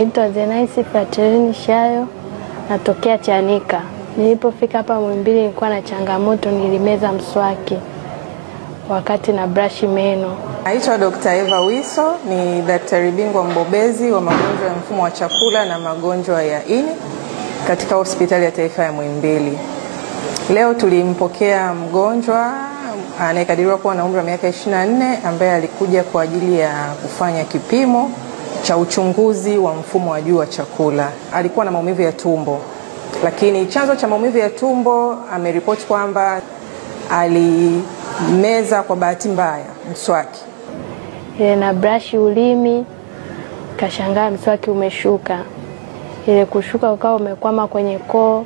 Naitwa Zenaisi Fraterini Shayo, natokea Chanika. Nilipofika hapa Muhimbili nilikuwa na changamoto, nilimeza mswaki wakati na brush meno. Naitwa Dr. Eva Wiso, ni daktari bingwa mbobezi wa magonjwa ya mfumo wa chakula na magonjwa ya ini katika Hospitali ya Taifa ya Muhimbili. Leo tulimpokea mgonjwa anayekadiriwa kuwa na umri wa miaka 24 ambaye alikuja kwa ajili ya kufanya kipimo cha uchunguzi wa mfumo wa juu wa chakula. Alikuwa na maumivu ya tumbo, lakini chanzo cha maumivu ya tumbo ameripoti kwamba alimeza kwa bahati mbaya mswaki. Na brush ulimi, kashangaa mswaki umeshuka. Ile kushuka ukawa umekwama kwenye koo.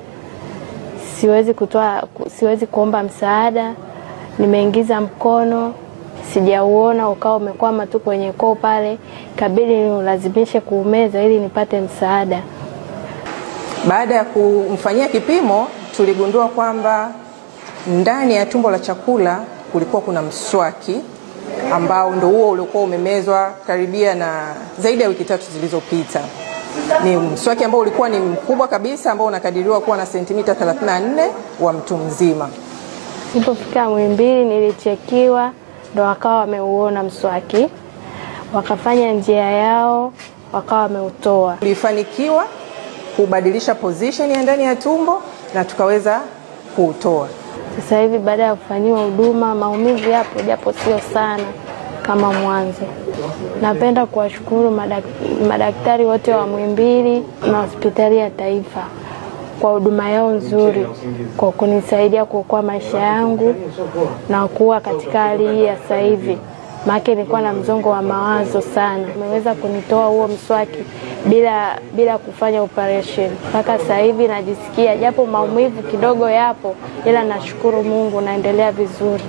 Siwezi kuomba msaada. Nimeingiza mkono, sijauona, ukawa umekwama tu kwenye koo pale. Kabidi nilazimishe kuumeza ili nipate msaada. Baada ya kumfanyia kipimo, tuligundua kwamba ndani ya tumbo la chakula kulikuwa kuna mswaki ambao ndio huo ulikuwa umemezwa karibia na zaidi ya wiki 3 zilizopita. Ni mswaki ambao ulikuwa ni mkubwa kabisa, ambao unakadiriwa kuwa na sentimita 34 wa mtu mzima. Nilipofika Muhimbili nilichekiwa, ndo wakawa wameuona mswaki. Wakafanya njia yao, wakawa wameutoa. Tulifanikiwa kubadilisha position ya ndani ya tumbo na tukaweza kuutoa. Sasa hivi baada ya kufanyiwa huduma, maumivu yapo japo sio sana kama mwanzo. Napenda kuwashukuru madaktari wote wa Muhimbili na Hospitali ya Taifa kwa huduma yao nzuri, kwa kunisaidia kuokoa maisha yangu na kuwa katika hali hii ya sasa hivi. Maana nilikuwa na msongo wa mawazo sana. Wameweza kunitoa huo mswaki bila kufanya operation. Mpaka sasa hivi najisikia japo maumivu kidogo yapo, ila nashukuru Mungu naendelea vizuri.